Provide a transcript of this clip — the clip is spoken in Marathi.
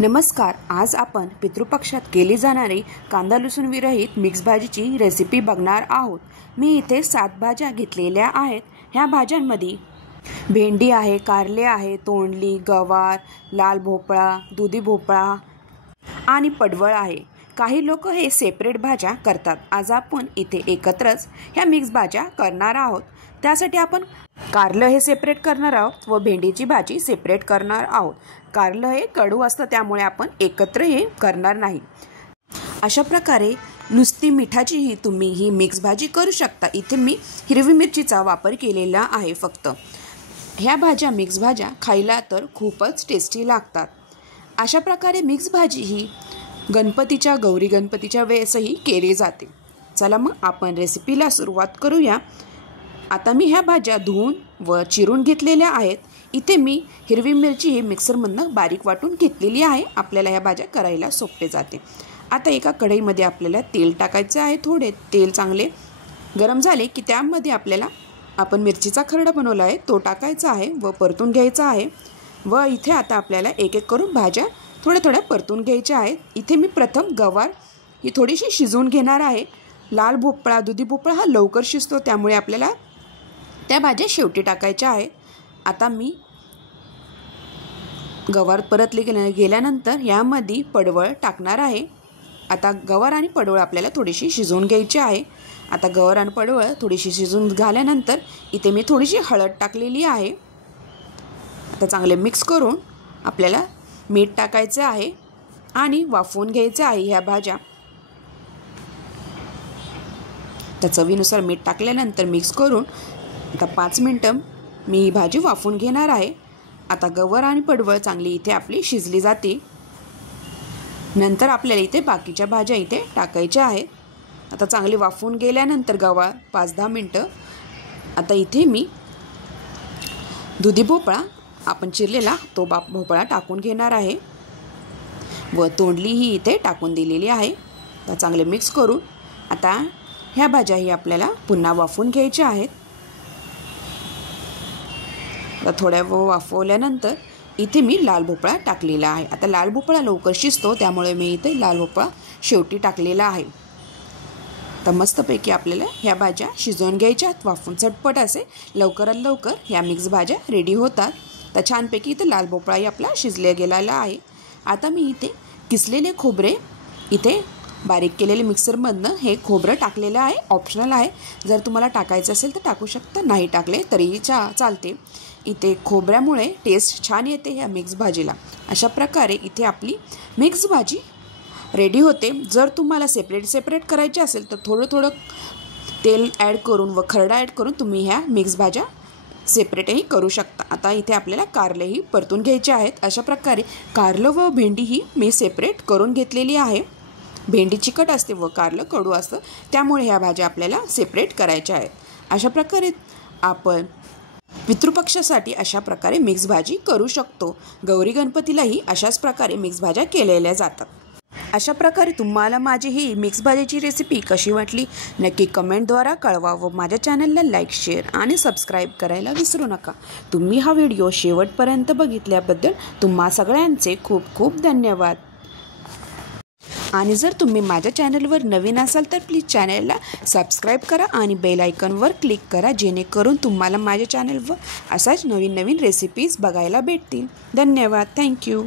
नमस्कार। आज आपण पितृपक्षात केली जाणारी कांदा लसूण विरहित मिक्स भाजीची रेसिपी बघणार आहोत। मी इथे 7 भाज्या घेतलेल्या आहेत। ह्या भाज्यांमध्ये भेंडी आहे, कारले आहे, तोंडली, गवार, लाल भोपळा, दुधी भोपळा आणि पडवळ आहे। काही लोक हे सेपरेट भाज्या करतात। आज आपण इथे एकत्रच ह्या मिक्स भाज्या करणार आहोत। त्यासाठी आपण कारलं हे सेपरेट करणार आहोत व भेंडीची भाजी सेपरेट करणार आहोत। कारलं हे कडू असतं, त्यामुळे आपण एकत्र हे करणार नाही। अशा प्रकारे नुसती मिठाचीही तुम्ही ही मिक्स भाजी करू शकता। इथे मी हिरवी मिरचीचा वापर केलेला आहे फक्त। ह्या भाज्या मिक्स भाज्या खायला तर खूपच टेस्टी लागतात। अशा प्रकारे मिक्स भाजी ही गौरी गणपतीच्या वेळेसही केली जाते। चला मग आपण रेसिपीला सुरुवात करूया। आता मी ह्या भाज्या धुवून व चिरून घेतलेल्या आहेत। इथे मी हिरवी मिरची ही मिक्सरमधनं बारीक वाटून घेतलेली आहे। आपल्याला ह्या भाज्या करायला सोपे जाते। आता एका कढईमध्ये आपल्याला तेल टाकायचं आहे। थोडे तेल चांगले गरम झाले की त्यामध्ये आपण मिरचीचा खरडा बनवला आहे तो टाकायचा आहे व परतून घ्यायचा आहे। व इथे आता आपल्याला एक एक करून भाज्या थोड्या परतून घ्यायच्या आहेत। इथे मी प्रथम गवार ही थोडीशी शिजवून घेणार आहे। लाल भोपळा, दुधी भोपळा हा लवकर शिजतो, त्यामुळे आपल्याला त्या भाज्या शेवटी टाकायच्या आहेत। आता मी गवार परतले गेल्यानंतर यामध्ये पडवळ टाकणार आहे। आता गवार आणि पडवळ आपल्याला थोडीशी शिजवून घ्यायची आहे। आता गवार आणि पडवळ थोडीशी शिजून झाल्यानंतर इथे मी थोडीशी हळद टाकलेली आहे। आता चांगले मिक्स करून आपल्याला मीठ टाकायचे आहे आणि वाफवून घ्यायचे आहे ह्या भाज्या। त्या चवीनुसार मीठ टाकल्यानंतर मिक्स करून आता 5 मिनिटं मी ही भाजी वाफवून घेणार आहे। आता गवार आणि पडवळ चांगली इथे आपली शिजली जाते। नंतर आपल्याला इथे बाकीच्या भाज्या इथे टाकायच्या आहेत। आता चांगली वाफवून गेल्यानंतर गवार 5-10 मिनिटं आता इथे मी दुधी भोपळा आपण चिरलेला तो भोपळा टाकून घेणार आहे व तोंडली ही इथे टाकून दिलेली आहे। आता चांगले मिक्स करून आता ह्या भाज्या ही आपल्याला पुन्हा वाफवून घ्यायच्या आहेत। आता थोड्या वाफवल्यानंतर इथे मी लाल भोपळा टाकलेला आहे। आता लाल भोपळा लवकर शिजतो, त्यामुळे मी इथे लाल भोपळा शेवटी टाकलेला आहे। तर मस्तपैकी आपल्याला ह्या भाज्या शिजवून घ्यायच्या वाफवून। झटपट असे लवकरात लवकर ह्या मिक्स भाज्या रेडी होतात। तर छानपैकी इथे लाल भोपळाही आपला शिजले गेलेला आहे। आता मी इथे किसलेले खोबरे इथे बारीक केलेले मिक्सरमधनं हे खोबरं टाकलेलं आहे। ऑप्शनल आहे, जर तुम्हाला टाकायचं असेल तर टाकू शकता, नाही टाकले तरीही चालते। इथे खोबऱ्यामुळे टेस्ट छान येते ह्या मिक्स भाजीला। अशा प्रकारे इथे आपली मिक्स भाजी रेडी होते। जर तुम्हाला सेपरेट करायची असेल तर थोडं तेल ॲड करून व खरडा ॲड करून तुम्ही ह्या मिक्स भाज्या सेपरेटही करू शकता। आता इथे आपल्याला कारलेही परतून घ्यायचे आहेत। अशा प्रकारे कारलं व भेंडी ही मी सेपरेट करून घेतलेली आहे। भेंडी चिकट असते व कारलं कडू असतं, त्यामुळे ह्या भाज्या आपल्याला सेपरेट करायच्या आहेत। अशा प्रकारे आपण पितृपक्षासाठी अशा प्रकारे मिक्स भाजी करू शकतो। गौरी गणपतीलाही अशाच प्रकारे मिक्स भाज्या केलेल्या जातात। अशा प्रकारे तुम्हाला माझी ही मिक्स भाजीची रेसिपी कशी वाटली नक्की कमेंटद्वारे कळवा व माझ्या चॅनलला लाईक, शेअर आणि सबस्क्राईब करायला विसरू नका। तुम्ही हा व्हिडिओ शेवटपर्यंत बघितल्याबद्दल तुम्हा सगळ्यांचे खूप खूप धन्यवाद। आणि जर तुम्ही माझ्या चॅनलवर नवीन असाल तर प्लीज चॅनलला सबस्क्राईब करा आणि बेल आयकॉनवर क्लिक करा, जेणेकरून तुम्हाला माझ्या चॅनलवर असाच नवीन रेसिपीज बघायला भेटतील। धन्यवाद। थँक्यू।